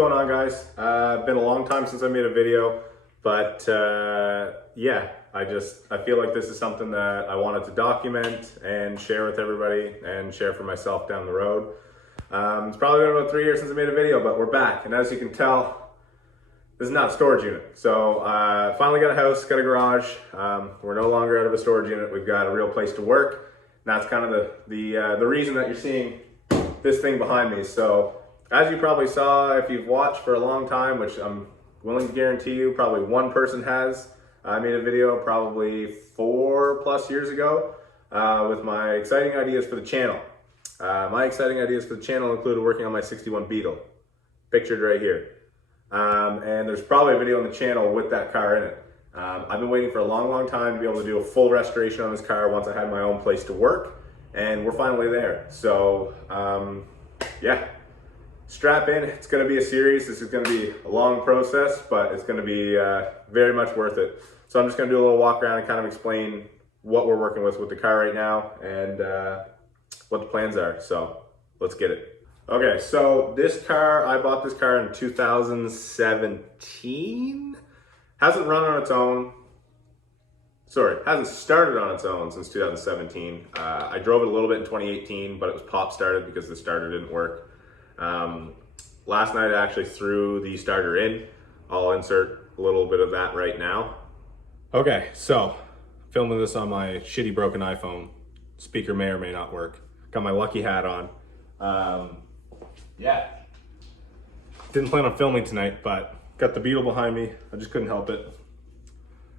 going on, guys? Been a long time since I made a video, but yeah, I feel like this is something that I wanted to document and share with everybody and share for myself down the road. It's probably been about 3 years since I made a video, but we're back. And as you can tell, this is not a storage unit. So finally got a house, got a garage. We're no longer out of a storage unit. We've got a real place to work. And that's kind of the reason that you're seeing this thing behind me. So as you probably saw, if you've watched for a long time, which I'm willing to guarantee you, probably one person has. I made a video probably 4+ years ago with my exciting ideas for the channel. My exciting ideas for the channel included working on my 61 Beetle, pictured right here. And there's probably a video on the channel with that car in it. I've been waiting for a long time to be able to do a full restoration on this car once I had my own place to work, and we're finally there. So yeah, strap in. It's going to be a series. This is going to be a long process, but it's going to be very much worth it. So I'm just going to do a little walk around and kind of explain what we're working with the car right now and what the plans are. So let's get it. Okay, so this car, I bought this car in 2017. Hasn't run on its own. Sorry, hasn't started on its own since 2017. I drove it a little bit in 2018, but it was pop started because the starter didn't work. Last night I actually threw the starter in. I'll insert a little bit of that right now. Okay, so filming this on my shitty broken iPhone. Speaker may or may not work. Got my lucky hat on. Yeah. Didn't plan on filming tonight, but got the Beetle behind me. I just couldn't help it.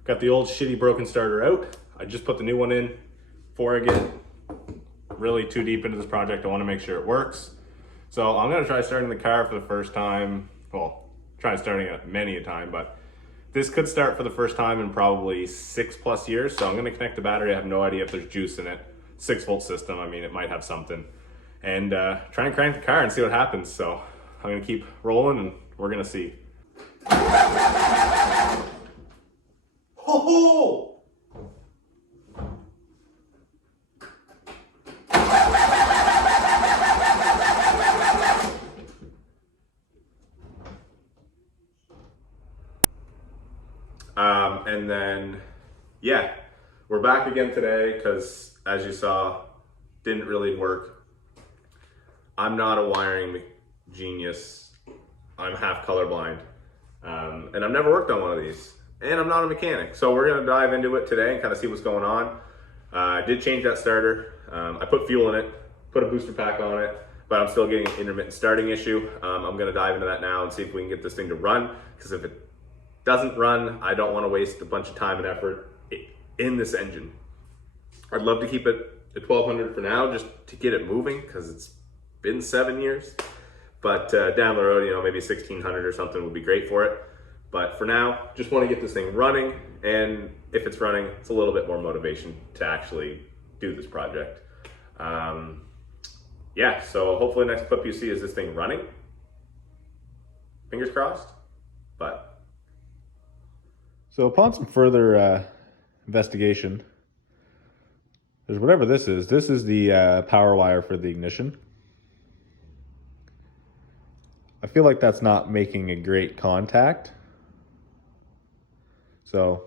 Got the old shitty broken starter out. I just put the new one in before I get really too deep into this project. I want to make sure it works. So I'm going to try starting the car for the first time. Well, try starting it many a time, but this could start for the first time in probably 6+ years. So I'm going to connect the battery. I have no idea if there's juice in it. 6-volt system. I mean, it might have something. And try and crank the car and see what happens. So I'm going to keep rolling and we're going to see. Ho-ho! And then, yeah, we're back again today because, as you saw, didn't really work. I'm not a wiring genius. I'm half colorblind. And I've never worked on one of these. And I'm not a mechanic. So we're gonna dive into it today and kind of see what's going on. I did change that starter. I put fuel in it, put a booster pack on it, but I'm still getting an intermittent starting issue. I'm gonna dive into that now and see if we can get this thing to run. Because if it doesn't run, I don't wanna waste a bunch of time and effort in this engine. I'd love to keep it at 1200 for now, just to get it moving, because it's been 7 years. But down the road, you know, maybe 1600 or something would be great for it. But for now, just want to get this thing running. And if it's running, it's a little bit more motivation to actually do this project. Yeah, so hopefully the next clip you see is this thing running. Fingers crossed, but. So upon some further investigation, there's whatever this is. This is the power wire for the ignition. I feel like that's not making a great contact. So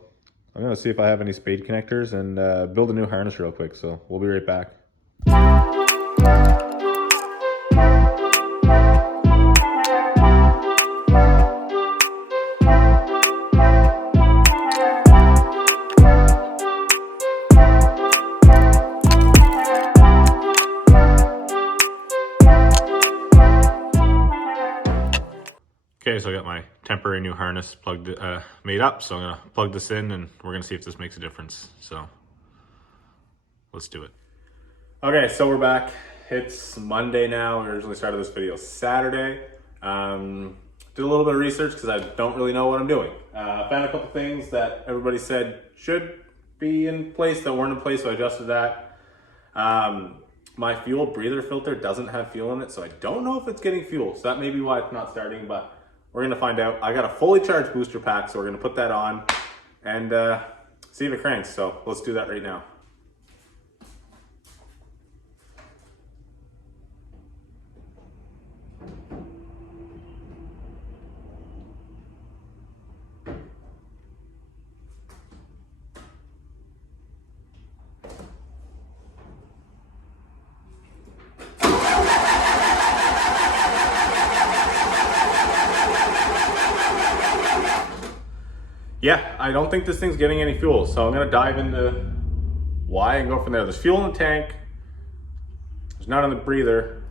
I'm gonna see if I have any spade connectors and build a new harness real quick. So we'll be right back. Okay, so I got my temporary new harness plugged, made up. So I'm gonna plug this in and we're gonna see if this makes a difference. So let's do it. Okay, so we're back. It's Monday now. We originally started this video Saturday. Did a little bit of research because I don't really know what I'm doing. Found a couple things that everybody said should be in place that weren't in place, so I adjusted that. My fuel breather filter doesn't have fuel in it, so I don't know if it's getting fuel. So that may be why it's not starting, but we're gonna find out. I got a fully charged booster pack, so we're gonna put that on and see if it cranks. So let's do that right now. yeah, I don't think this thing's getting any fuel, so I'm gonna dive into why and go from there. There's fuel in the tank. There's none in the breather.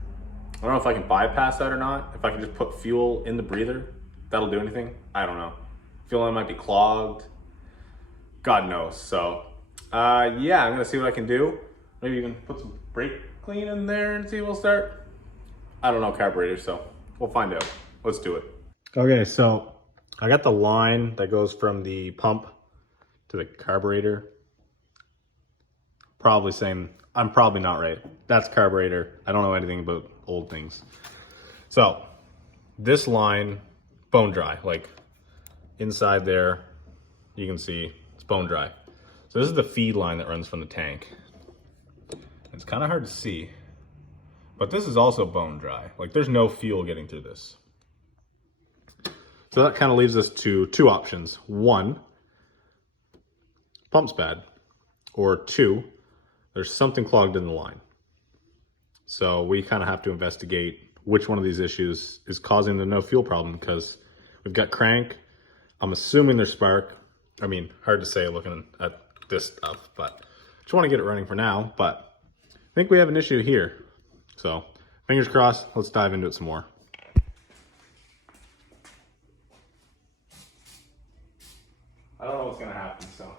I don't know if I can bypass that or not. If I can just put fuel in the breather, that'll do anything. I don't know. Fuel line might be clogged. God knows. So, yeah, I'm gonna see what I can do. Maybe even put some brake clean in there and see if we'll start. I don't know carburetors, so we'll find out. Let's do it. Okay, so I got the line that goes from the pump to the carburetor. Probably saying, I'm probably not right. That's carburetor. I don't know anything about old things. So this line, bone dry, like inside there, you can see it's bone dry. So this is the feed line that runs from the tank. It's kind of hard to see, but this is also bone dry. Like there's no fuel getting through this. So that kind of leaves us to two options. One, pump's bad, or two, there's something clogged in the line. So we kind of have to investigate which one of these issues is causing the no fuel problem, because we've got crank. I'm assuming there's spark. I mean, hard to say looking at this stuff, but just want to get it running for now. But I think we have an issue here. So fingers crossed, let's dive into it some more. I don't know what's gonna happen, so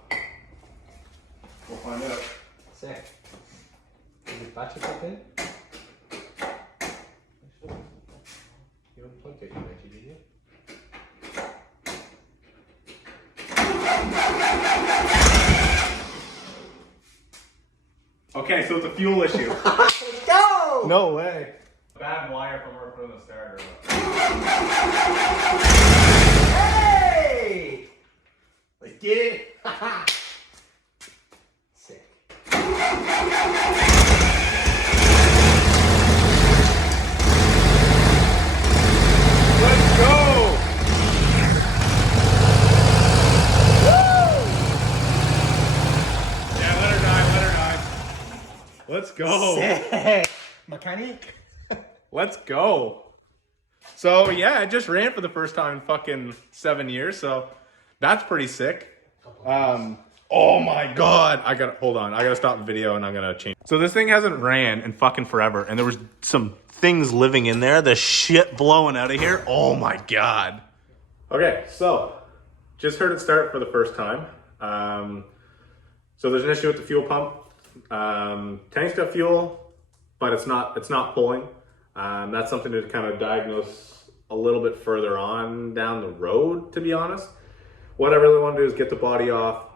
we'll find out. Sick. Is it battery plugged in? You unplugged it, did you? Okay, so it's a fuel issue. Let's go! No way. Bad wire from where I put in the starter. Hey! Let's get it! Sick. Let's go! Yeah, let her die. Let's go. Sick! Mechanic? Let's go. So yeah, it just ran for the first time in fucking 7 years, so that's pretty sick. Oh my god, hold on, I gotta stop the video and I'm gonna change. So this thing hasn't ran in fucking forever, and there was some things living in there, the shit blowing out of here. Oh my god. Okay, so just heard it start for the first time. So there's an issue with the fuel pump. Tank's got fuel, but it's not pulling. That's something to kind of diagnose a little bit further on down the road, to be honest. What I really want to do is get the body off,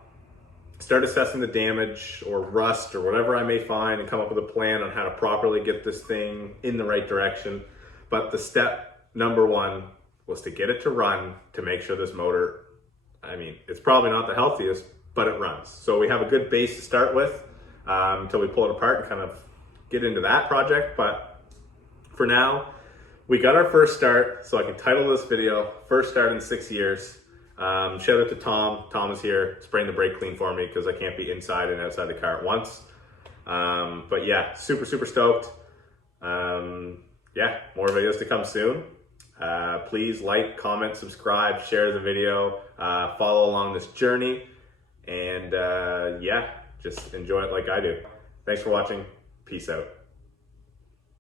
start assessing the damage or rust or whatever I may find, and come up with a plan on how to properly get this thing in the right direction. But the step number one was to get it to run, to make sure this motor, I mean, it's probably not the healthiest, but it runs. So we have a good base to start with until we pull it apart and kind of get into that project. But for now, we got our first start, so I can title this video, First Start in 6 Years. Shout out to Tom. Tom is here spraying the brake clean for me because I can't be inside and outside the car at once. But yeah, super stoked. Yeah, more videos to come soon. Please like, comment, subscribe, share the video, follow along this journey, and yeah, just enjoy it like I do. Thanks for watching. Peace out.